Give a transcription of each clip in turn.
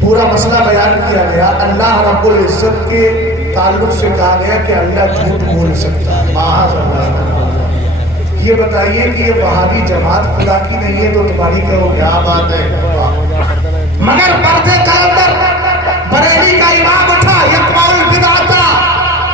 پورا مسئلہ بیان کیا گیا. اللہ رب العزت کے تعلق سے کہا گیا کہ اللہ جھوٹ بول سکتا ہے. معاذ اللہ. یہ بتائیے کہ یہ وہابی جماعت خدا کی نہیں ہے تو تمہاری کہو کیا بات ہے. مگر پردے کا اندر بریلی کا امام اٹھا یقمع البدعۃ،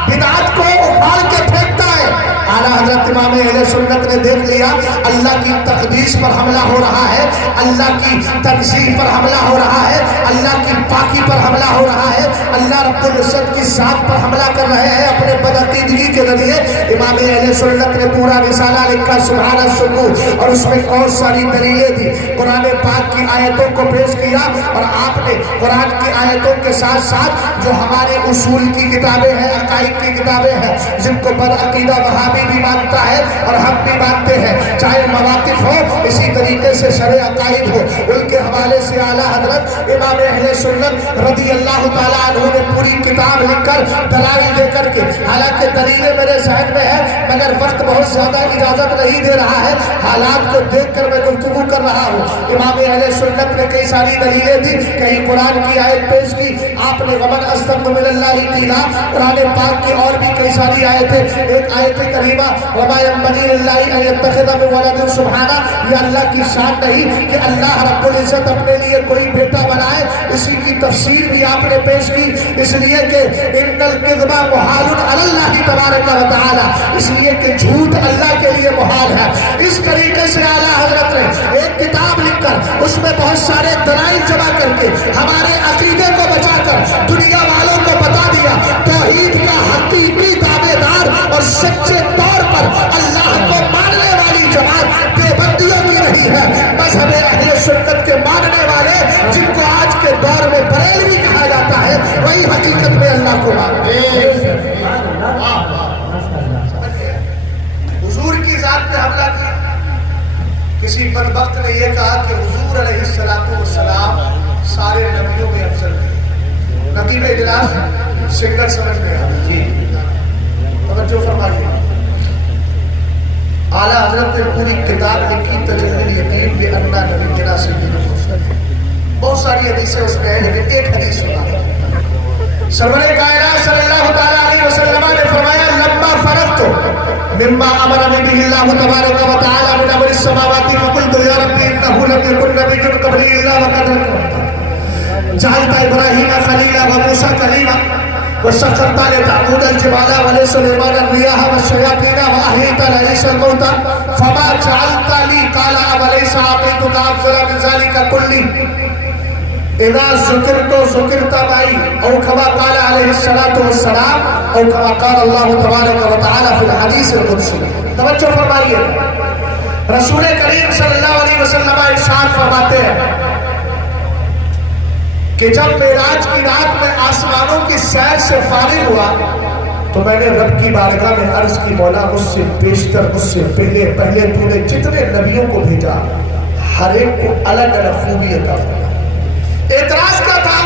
بدعت کو اکھاڑ کے پھینکتا ہے. اعلیٰ حضرت امام اہل سنت نے دیکھ لیا اللہ کی تقدیس پر حملہ ہو رہا ہے، اللہ کی تنزیہ پر حملہ ہو رہا ہے، اللہ کی پاکی پر حملہ ہو رہا ہے، اللہ رب العزت کی ذات پر حملہ کر رہے ہیں اپنے بدعقیدگی کے ذریعے. امام اہل سنت نے پورا رسالہ لکھا سبحان السبوح، اور اس میں بہت ساری دلیلیں دی. قرآن پاک کی آیتوں کو پیش کیا اور آپ نے قرآن کی آیتوں کے ساتھ ساتھ جو ہمارے اصول کی کتابیں ہیں، عقائد کی کتابیں ہیں جن کو بدعقیدہ وہابی بھی مانتا ہے اور ہم بھی مانتے ہیں، چاہے مواقف ہو اسی طریقے سے شرع عقائد ہو، ان کے حوالے سے اعلیٰ حضرت امام اہل سنت رضی اللہ تعالیٰ عنہ نے پوری کتاب لکھ کر دلائل دے کر کے، حالانکہ دلیلیں میرے ذہن میں ہے مگر وقت بہت زیادہ اجازت نہیں دے رہا ہے، حالات کو دیکھ کر میں گفتگو کر رہا ہوں. امام اہل سنت نے کئی ساری دلیلیں دی، کہیں قرآن کی آیت پیش کی آپ نے ومن اصدق من اللہ قیلا، قرآن پاک کی اور بھی کئی ساری آیتیں. ایک آیت کریمہ وما ينبغي لله ان يتخذ من ولد سبحانہ، یہ اللہ کی شان نہیں کہ اللہ رب العزت اپنے لیے کوئی بیٹا بنائے. اسی کی تفسیر بھی آپ نے پیش کی، اس لیے کہ ان الکذب محال علی اللہ تبارک و تعالی، اس لیے کہ جھوٹ اللہ کے لیے محال ہے. اس طریقے سے اعلیٰ حضرت نے ایک کتاب لکھ کر اس میں بہت سارے دلائل جمع کر کے ہمارے عقیدے کو بچا کر دنیا والوں کو بتا دیا توحید کا حقیقی دعوے دار اور سچے طور پر اللہ کو ماننے والی جماعت دیوبندیوں کی نہیں ہے، مذہب اہل سنت کے ماننے والے جن کو آج کے دور میں بریلوی کہا جاتا ہے وہی حقیقت میں اللہ کو مانتے ہیں. حضور کی ذات پہ حملہ کیا. کسی بدبخت نے یہ کہا کہ حضور علیہ السلام سارے نبیوں میں افضل تھے. نتیب اجلاس سنگر سمجھ میں آ جی توجہ فرمائیے. اعلیٰ حضرت نے پوری کتاب لکھی تجلی الیقین بان نبینا سید المرسلین. بہت ساری حدیثیں اس میں ہیں لیکن ایک حدیث سنا. سرور کائنات صلی اللہ تعالی علیہ وسلم نے فرمایا لما فرغت مما امرنی به اللہ تبارک و تعالی من امر السماوات فقلت یا رب انه لم يكن نبي قبلي الا وقد جعلت ابراہیم خلیلا وموسى کلیما وسخرت لداود الجبال ولسليمان الرياح والشياطين واحييت لعيسى الموتى فما جعلت لي قال اوليس اعطيتك افضل من ذلك كله اذا ذکرت ذکرت معي او كما قال عليه الصلاه والسلام او كما قال الله تبارك وتعالى في الحديث القدسي. توجہ فرمائیے. رسول کریم صلی اللہ علیہ وسلم ارشاد فرماتے ہیں کہ جب معراج کی رات میں آسمانوں کی سیر سے فارغ ہوا تو میں نے رب کی بارگاہ میں عرض کی مولا مجھ سے بیشتر مجھ سے پہلے تو نے جتنے نبیوں کو بھیجا ہر ایک کو الگ الگ خوبی عطا فرمائی. اعتراض کیا تھا؟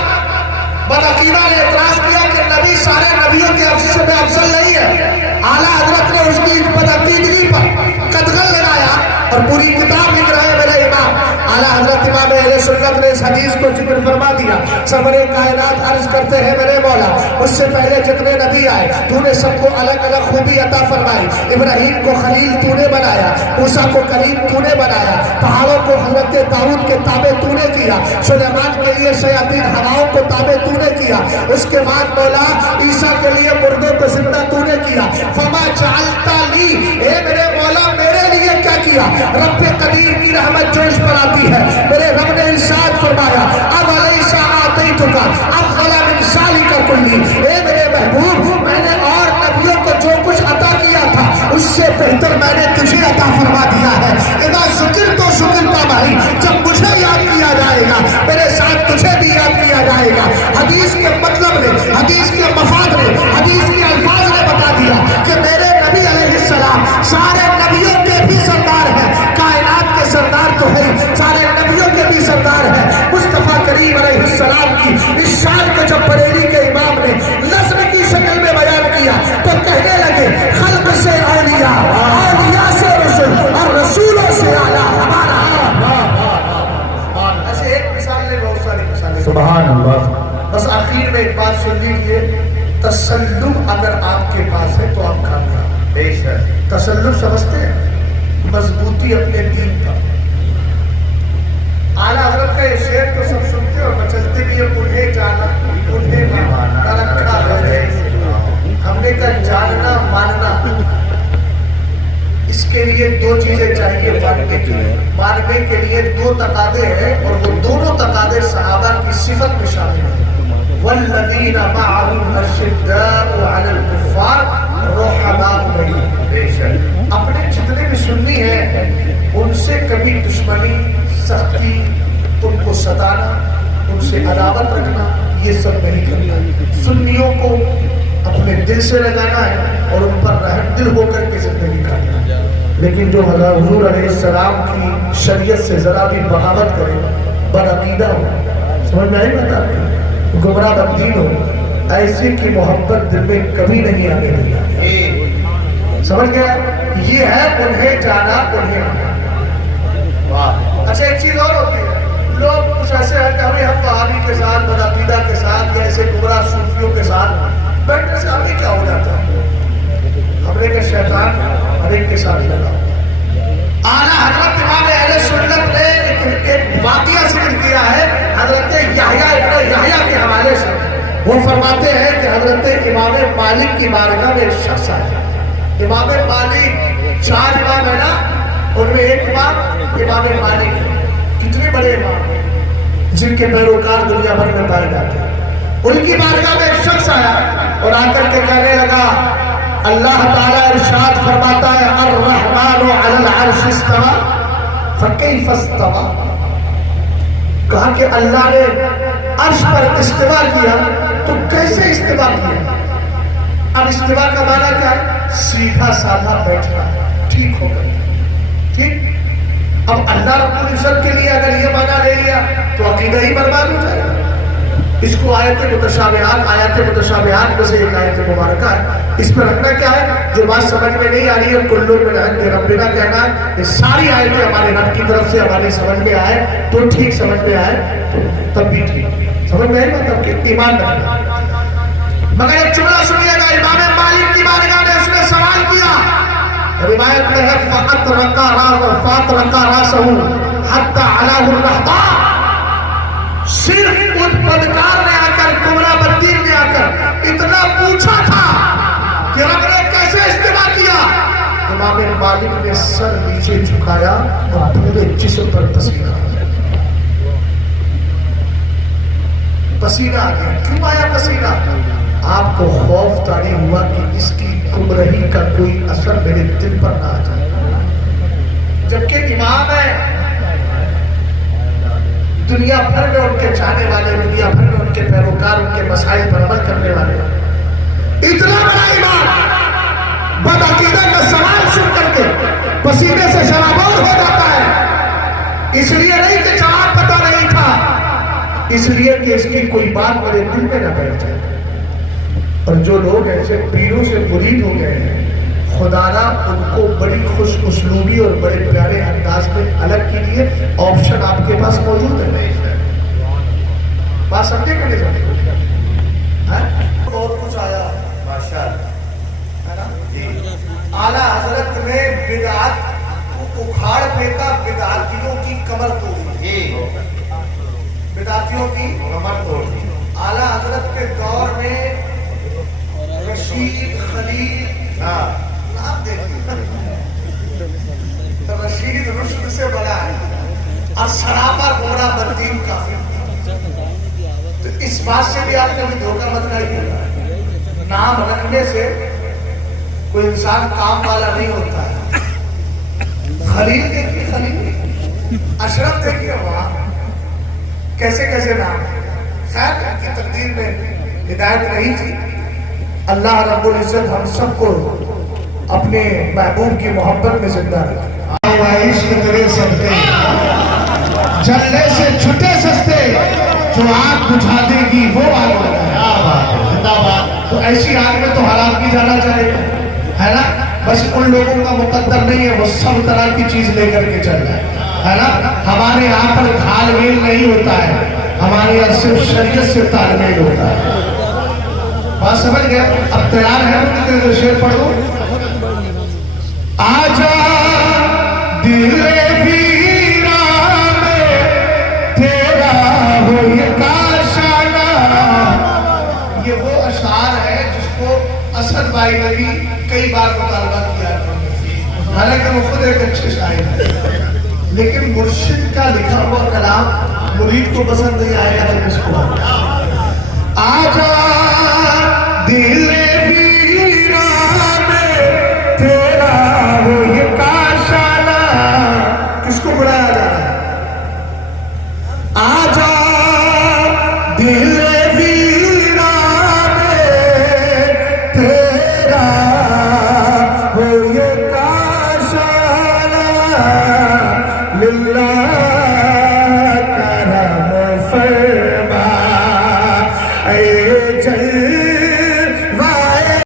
بدعقیدہ نے اعتراض کیا کہ نبی سارے نبیوں کے افضل نہیں ہے. اعلیٰ حضرت نے اس کی بدعقیدگی پر قدغن لگایا اور پوری کتاب لکھ رہے ہیں میرے امام. اعلیٰ حضرت امام اہل سنت نے اس حدیث کو ذکر فرما دیا. سرور کائنات عرض کرتے ہیں میرے مولا اس سے پہلے جتنے نبی آئے تو نے سب کو الگ الگ خوبی عطا فرمائی. ابراہیم کو خلیل تو نے بنایا، موسیٰ کو کلیم تو نے بنایا، پہاڑوں کو حضرت داؤد کے تابع تو نے کیا، سلیمان کے لیے شیاطین ہواؤں کو تابع تو نے کیا، اس کے بعد مولا عیسیٰ کے لیے مردوں کو زندہ تو نے کیا. فما جعلت لی، اے میرے مولا میرے لیے کیا کیا؟ رب قدیر کی رحمت جو اس پر آتی ہے میرے رب نے ارشاد فرمایا اب علیہ آتیتک افضل من ذلک کلی. اے میرے محبوب میں نے اور نبیوں کو جو کچھ عطا کیا تھا اس سے بہتر میں نے تجھے عطا فرما دیا ہے. اذا ذکرت ذکرت معی، جب مجھے یاد کیا جائے گا میرے ساتھ تجھے بھی یاد کیا جائے گا. حدیث کے مطلب نے، حدیث کے مفاد نے، حدیث کے الفاظ نے بتا دیا کہ میرے نبی علیہ السلام سارے نبیوں کے بھی سردار ہیں، کائنات کے سردار تو ہے، سارے نبیوں کے بھی سردار ہیں. مصطفیٰ کریم علیہ السلام کی اس شان کو جب بریلی کے امام نے نظم کی شکل میں بیان کیا تو کہنے لگے خلق سے اولیاء، اولیاء سے رسول اور مسالے سبحان اللہ. بس آخر میں ایک بات سن لیجیے، تسلم اگر آپ کے پاس ہے تو آپ کامیاب. بے شک. تسلم سمجھتے ہیں؟ مضبوطی اپنے دین کا. اعلیٰ حضرت کا یہ شعر تو سب سنتے اور بچلتے بھی ہیں، انہیں جانا انہیں ماننا رکھا ہے. ہم نے کہا جاننا ماننا، اس کے لیے دو چیزیں چاہیے ماننے کے لیے. ماننے کے لیے دو تقاضے ہیں اور وہ دونوں تقاضے صحابہ کی صفت میں شامل ہیں. والذین معهم اشداء علی الکفار رحماء بینہم. اپنے جتنے بھی سنی ہیں ان سے کبھی دشمنی، سختی، ان کو ستانا، ان سے عداوت رکھنا یہ سب نہیں کرنا. سنیوں کو اپنے دل سے لگانا ہے اور ان پر رحم دل ہو کر کے زندگی کاٹنا ہے. لیکن جو حضور علیہ السلام کی شریعت سے ذرا بھی بغاوت کرے، بدعقیدہ ہو، سمجھ میں آئی بات آپ کی، گمراہ بدین ہو، ایسے کی محبت دل میں کبھی نہیں آنے دیا. سمجھ گیا؟ یہ ہے انہیں جانا انہیں مانا. اچھا ایک چیز اور ہوتی ہے، لوگ کچھ ایسے ہیں کہ ہم وہابی کے ساتھ، بدعقیدہ کے ساتھ یا ایسے گمراہ صوفیوں کے ساتھ بیٹھنے سے ہمیں کیا ہو جاتا ہے؟ ہم نے کہ شیطان ہر ایک کے ساتھ لگا. اعلیٰ حضرت امام اہل سنت نے ایک واقعہ ذکر کیا ہے حضرت یحییٰ ابن یحییٰ کے حوالے سے. وہ فرماتے ہیں کہ حضرت امام مالک کی بارگاہ میں ایک شخص آیا. امام مالک 4 امام ہے نا، ان میں ایک امام مالک. کتنے بڑے امام ہیں جن کے پیروکار دنیا بھر میں پائے جاتے ہیں. ان کی بارگاہ میں ایک شخص آیا اور آ کر کے کہنے لگا، اللہ تعالیٰ ارشاد فرماتا ہے الرحمن علی العرش استوى فکیف استوى. کہا کہ اللہ نے عرش پر استوا کیا تو کیسے استوا کیا؟ اب استوا کا معنی کیا ہے؟ سیدھا سادھا بیٹھنا، ٹھیک ہو گیا. ٹھیک. اب اللہ رب العزت کے لیے اگر یہ معنی لے لیا تو عقیدہ ہی برباد ہو جائے گا. اس کو آیت متشابہات میں سے ایک آیت مبارکہ ہے. اس پر رکھنا کیا ہے؟ جو بات سمجھ میں نہیں آ رہی ہے کل من عند ربنا کہنا ہے. یہ ساری آیتیں ہمارے رب کی طرف سے ہماری سمجھ میں آئے تو ٹھیک، سمجھ میں آئے تو تب بھی ٹھیک. سمجھ میں آئی مطلب کہ ایمان رکھنا. مگر ایک جملہ سنیے گا، امام مالک کی بارگاہ میں اس نے سوال کیا. روایت میں ہے فَأَطْرَقَ رَأْسَهُ حَتَّى عَلَاهُ الرَّحْضَاء. صرف ان بدکار نے آ کر، گمراہ بدین نے آ کر اتنا پوچھا تھا کہ رب نے کیسے استوا کیا. امام مالک نے سر نیچے جھکایا اور پورے جسم پر پسینہ آ گیا. کیوں آیا پسینہ؟ آپ کو خوف طاری ہوا کہ اس کی گمراہی کا کوئی اثر میرے دل پر نہ آ جائے. جبکہ امام ہے، دنیا بھر میں ان کے چاہنے والے، دنیا بھر میں ان کے پیروکار، ان کے مسائل پر عمل کرنے والے. اتنا بڑا امام بدعقیدہ کا سوال سن کر کے پسینے سے شرابور ہو جاتا ہے. اس لیے نہیں کہ جواب پتہ نہیں تھا، اس لیے کہ اس کی کوئی بات میرے دل میں نہ بیٹھ جائے. اور جو لوگ ایسے پیروں سے مرید ہو گئے ہیں، خدا را ان کو بڑی خوش اسلوبی اور بڑے پیارے انداز میں الگ کیجیے. آپشن آپ کے پاس موجود ہے. بات سمجھے کہ نہیں سمجھے؟ اور کچھ آیا ماشاءاللہ ہے نا. اعلیٰ حضرت نے بدعت کو اکھاڑ پھینکا، بدعتیوں کی کمر توڑی. بدعتیوں کی کمر توڑی. اعلیٰ حضرت کے دور میں رشید، خلیل، آپ دیکھیے رشید رشد سے بڑا ہے اور سراپا گمراہ بدین کافر. تو اس بات سے بھی آپ کبھی دھوکہ مت کھائیے. نام رکھنے سے کوئی انسان کام والا نہیں ہوتا ہے. خلیل دیکھیے، خلیل. اشرف دیکھیے وہاں کیسے کیسے نام. خیر ان کی تقدیر میں ہدایت نہیں تھی. اللہ رب العزت ہم سب کو اپنے محبوب کی محبت میں زندہ رکھے. عشق تیرے سستے جلنے سے چھٹے سستے، جو آگ بجھا دے گی وہ آگ لگائے. تو ایسی آگ میں تو ہر آدمی جانا چاہیے ہے نا. بس ان لوگوں کا مقدر نہیں ہے وہ سب طرح کی چیز لے کر کے چل رہا ہے نا. ہمارے یہاں پر گھال میل نہیں ہوتا ہے. ہمارے یہاں صرف شریعت سے تال میل ہوتا ہے. بات سمجھ گیا؟ اب تیار ہے تو شعر پڑھ دو. آجا دل ویران میں تیرا ہو یہ کاشانہ. یہ وہ اشعار ہے جس کو اسد بھائی نے بھی کئی بار مطالبہ کیا ہے. حالانکہ وہ خود ایک اچھے شاعر ہے، لیکن مرشد کا لکھا ہوا کلام مرید کو پسند نہیں آئے گا تو کس کو؟ آجا دل ویران میں تیرا ہو یہ کاشانہ. کس کو بڑھایا جا رہا ہے؟ آجا دل ویران میں تیرا ہو یہ کاشانہ. للہ کرم فرما اے جل